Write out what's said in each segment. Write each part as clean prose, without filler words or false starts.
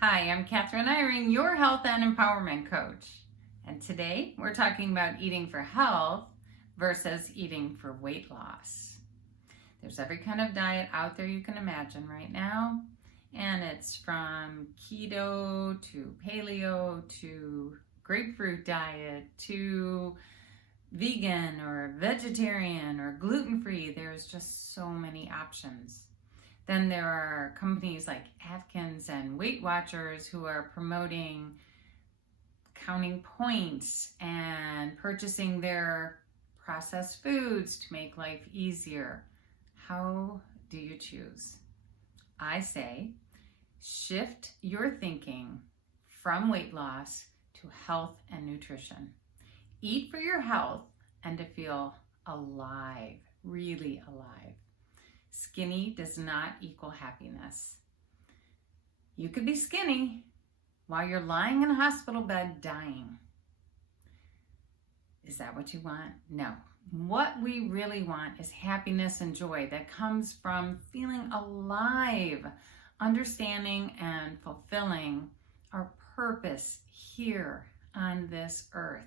Hi, I'm Kathryn Eyring, your health and empowerment coach. And today we're talking about eating for health versus eating for weight loss. There's every kind of diet out there you can imagine right now. And it's from keto to paleo to grapefruit diet to vegan or vegetarian or gluten-free. There's just so many options. Then there are companies like Atkins and Weight Watchers who are promoting counting points and purchasing their processed foods to make life easier. How do you choose? I say shift your thinking from weight loss to health and nutrition. Eat for your health and to feel alive, really alive. Skinny does not equal happiness. You could be skinny while you're lying in a hospital bed dying. Is that what you want? No. What we really want is happiness and joy that comes from feeling alive, understanding and fulfilling our purpose here on this earth.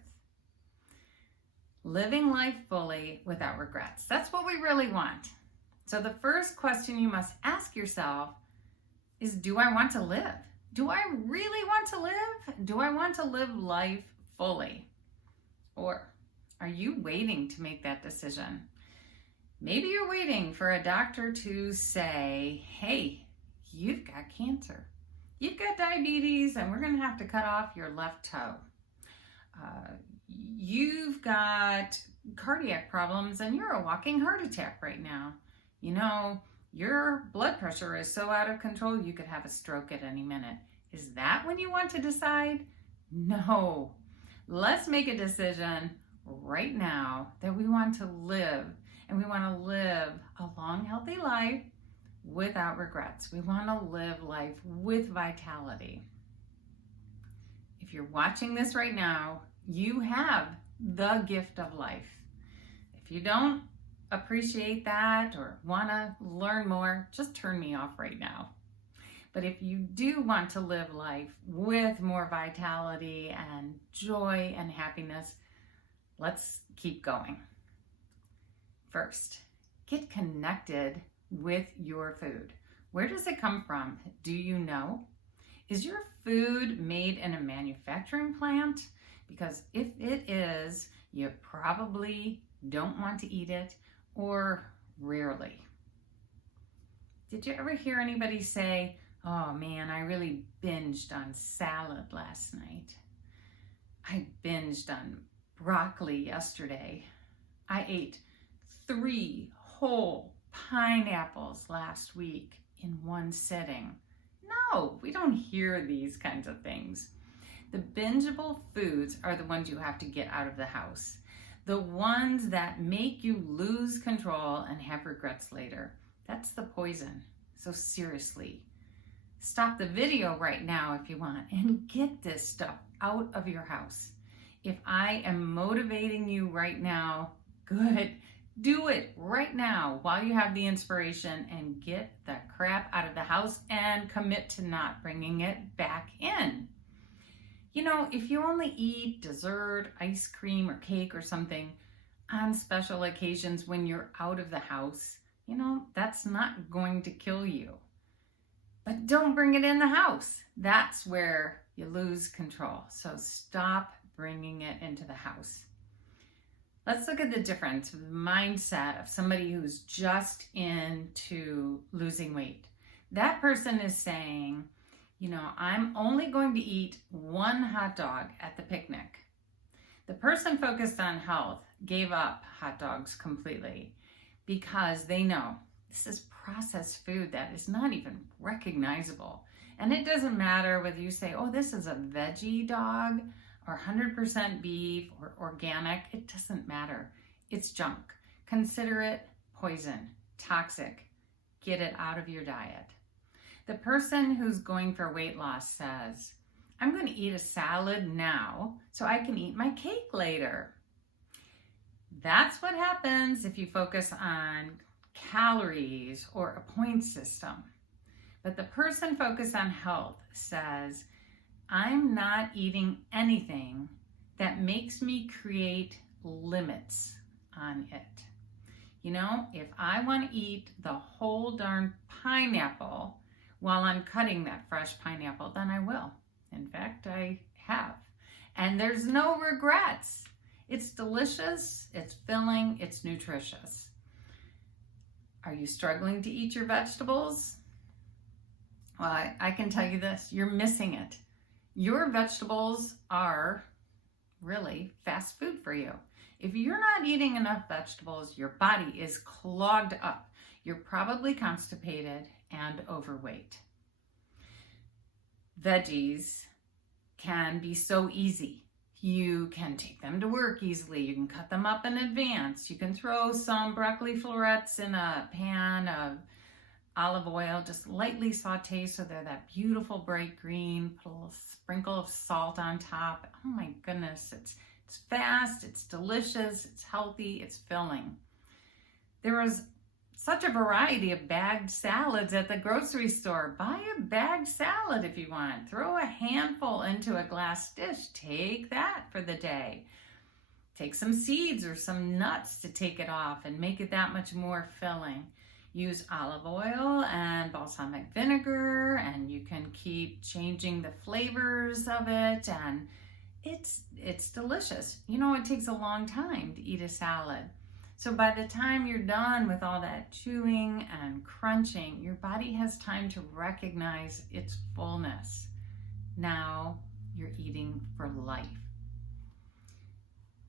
Living life fully without regrets. That's what we really want. So the first question you must ask yourself is, do I want to live? Do I really want to live? Do I want to live life fully? Or are you waiting to make that decision? Maybe you're waiting for a doctor to say, hey, you've got cancer. You've got diabetes and we're going to have to cut off your left toe. You've got cardiac problems and you're a walking heart attack right now. You know, your blood pressure is so out of control, you could have a stroke at any minute. Is that when you want to decide? No. Let's make a decision right now that we want to live, and we want to live a long, healthy life without regrets. We want to live life with vitality. If you're watching this right now, you have the gift of life. If you don't appreciate that or want to learn more, just turn me off right now. But if you do want to live life with more vitality and joy and happiness, let's keep going. First, get connected with your food. Where does it come from? Do you know? Is your food made in a manufacturing plant? Because if it is, you probably don't want to eat it, or rarely. Did you ever hear anybody say, oh man, I really binged on salad last night. I binged on broccoli yesterday. I ate 3 whole pineapples last week in one sitting. No, we don't hear these kinds of things. The bingeable foods are the ones you have to get out of the house. The ones that make you lose control and have regrets later. That's the poison. So seriously, stop the video right now if you want and get this stuff out of your house. If I am motivating you right now, good. Do it right now while you have the inspiration and get the crap out of the house and commit to not bringing it back in. You know, if you only eat dessert, ice cream, or cake or something on special occasions when you're out of the house, you know, that's not going to kill you. But don't bring it in the house. That's where you lose control. So stop bringing it into the house. Let's look at the difference, the mindset of somebody who's just into losing weight. That person is saying, you know, I'm only going to eat 1 hot dog at the picnic. The person focused on health gave up hot dogs completely because they know this is processed food that is not even recognizable. And it doesn't matter whether you say, oh, this is a veggie dog or 100% beef or organic. It doesn't matter. It's junk. Consider it poison, toxic. Get it out of your diet. The person who's going for weight loss says, I'm going to eat a salad now so I can eat my cake later. That's what happens if you focus on calories or a point system. But the person focused on health says, I'm not eating anything that makes me create limits on it. You know, if I want to eat the whole darn pineapple while I'm cutting that fresh pineapple, then I will. In fact, I have. And there's no regrets. It's delicious, it's filling, it's nutritious. Are you struggling to eat your vegetables? Well, I can tell you this, you're missing it. Your vegetables are really fast food for you. If you're not eating enough vegetables, your body is clogged up. You're probably constipated and overweight. Veggies can be so easy. You can take them to work easily. You can cut them up in advance. You can throw some broccoli florets in a pan of olive oil, just lightly saute so they're that beautiful bright green. Put a little sprinkle of salt on top. Oh my goodness, it's fast, it's delicious, it's healthy, it's filling. There is such a variety of bagged salads at the grocery store. Buy a bagged salad if you want. Throw a handful into a glass dish. Take that for the day. Take some seeds or some nuts to take it off and make it that much more filling. Use olive oil and balsamic vinegar, and you can keep changing the flavors of it, and it's delicious. You know, it takes a long time to eat a salad. So by the time you're done with all that chewing and crunching, your body has time to recognize its fullness. Now you're eating for life.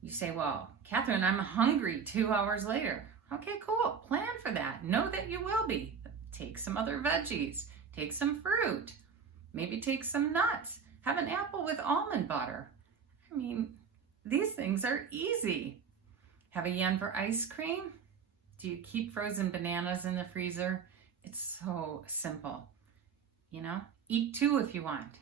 You say, well, Kathryn, I'm hungry 2 hours later. Okay, cool. Plan for that. Know that you will be. Take some other veggies. Take some fruit. Maybe take some nuts. Have an apple with almond butter. I mean, these things are easy. Have a yen for ice cream? Do you keep frozen bananas in the freezer? It's so simple. You know, eat 2 if you want.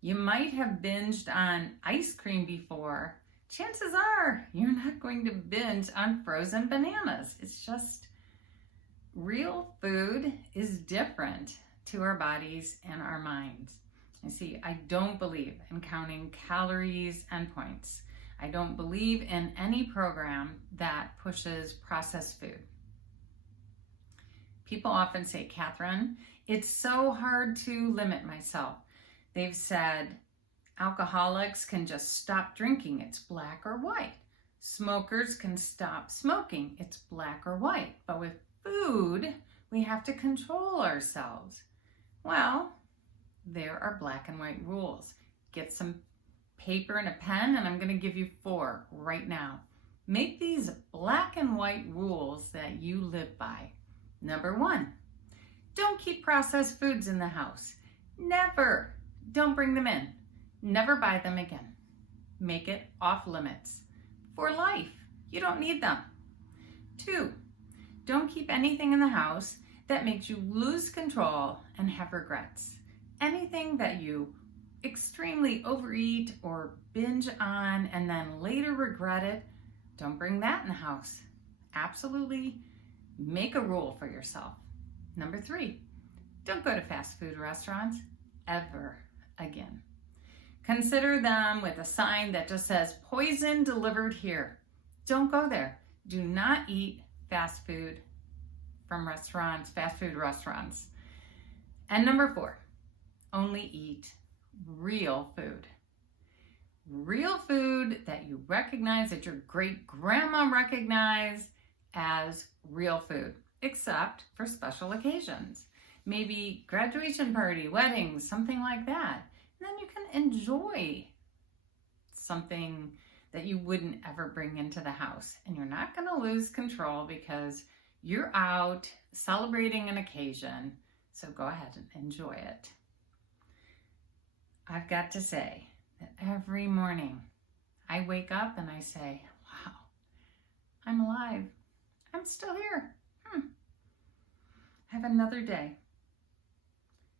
You might have binged on ice cream before. Chances are you're not going to binge on frozen bananas. It's just real food is different to our bodies and our minds. And see, I don't believe in counting calories and points. I don't believe in any program that pushes processed food. People often say, Kathryn, it's so hard to limit myself. They've said, alcoholics can just stop drinking, it's black or white. Smokers can stop smoking, it's black or white. But with food, we have to control ourselves. Well, there are black and white rules. Get some paper and a pen, and I'm going to give you 4 right now. Make these black and white rules that you live by. Number 1, don't keep processed foods in the house. Never. Don't bring them in. Never buy them again. Make it off limits. For life. You don't need them. 2, don't keep anything in the house that makes you lose control and have regrets. Anything that you extremely overeat or binge on and then later regret it, don't bring that in the house. Absolutely make a rule for yourself. Number 3, don't go to fast food restaurants ever again. Consider them with a sign that just says poison delivered here. Don't go there. Do not eat fast food from restaurants, fast food restaurants. And number 4, only eat real food. Real food that you recognize, that your great grandma recognized as real food, except for special occasions. Maybe graduation party, weddings, something like that. And then you can enjoy something that you wouldn't ever bring into the house. And you're not going to lose control because you're out celebrating an occasion. So go ahead and enjoy it. I've got to say that every morning I wake up and I say, wow, I'm alive. I'm still here. I have another day.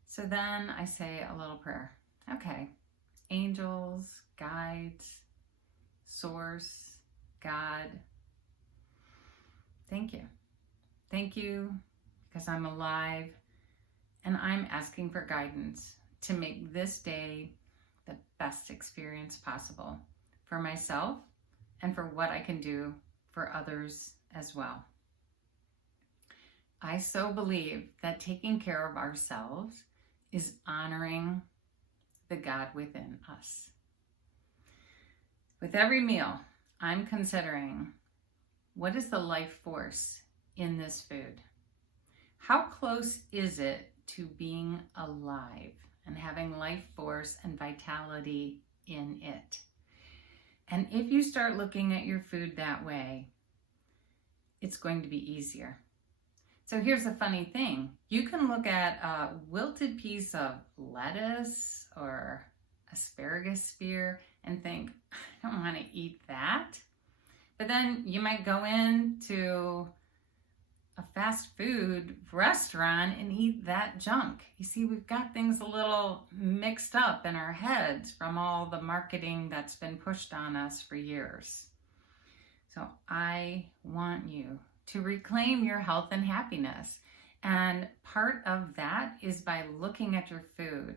So then I say a little prayer. Okay, angels, guides, source, God, thank you. Thank you because I'm alive And I'm asking for guidance to make this day the best experience possible for myself and for what I can do for others as well. I so believe that taking care of ourselves is honoring the God within us. With every meal, I'm considering, what is the life force in this food? How close is it to being alive and having life force and vitality in it? And if you start looking at your food that way, it's going to be easier. So here's the funny thing. You can look at a wilted piece of lettuce or asparagus spear and think, I don't want to eat that. But then you might go into a fast food restaurant and eat that junk. You see, we've got things a little mixed up in our heads from all the marketing that's been pushed on us for years. So I want you to reclaim your health and happiness. And part of that is by looking at your food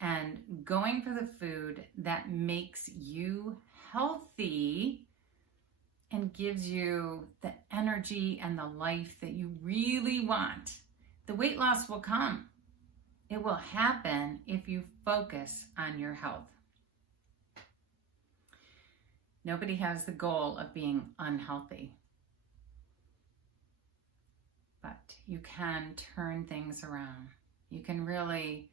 and going for the food that makes you healthy and gives you the energy and the life that you really want. The weight loss will come. It will happen if you focus on your health. Nobody has the goal of being unhealthy, but you can turn things around. You can really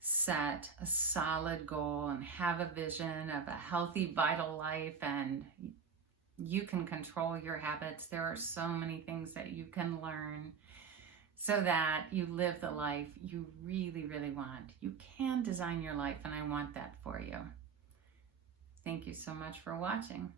set a solid goal and have a vision of a healthy, vital life, and you can control your habits. There are so many things that you can learn so that you live the life you really, really want. You can design your life, and I want that for you. Thank you so much for watching.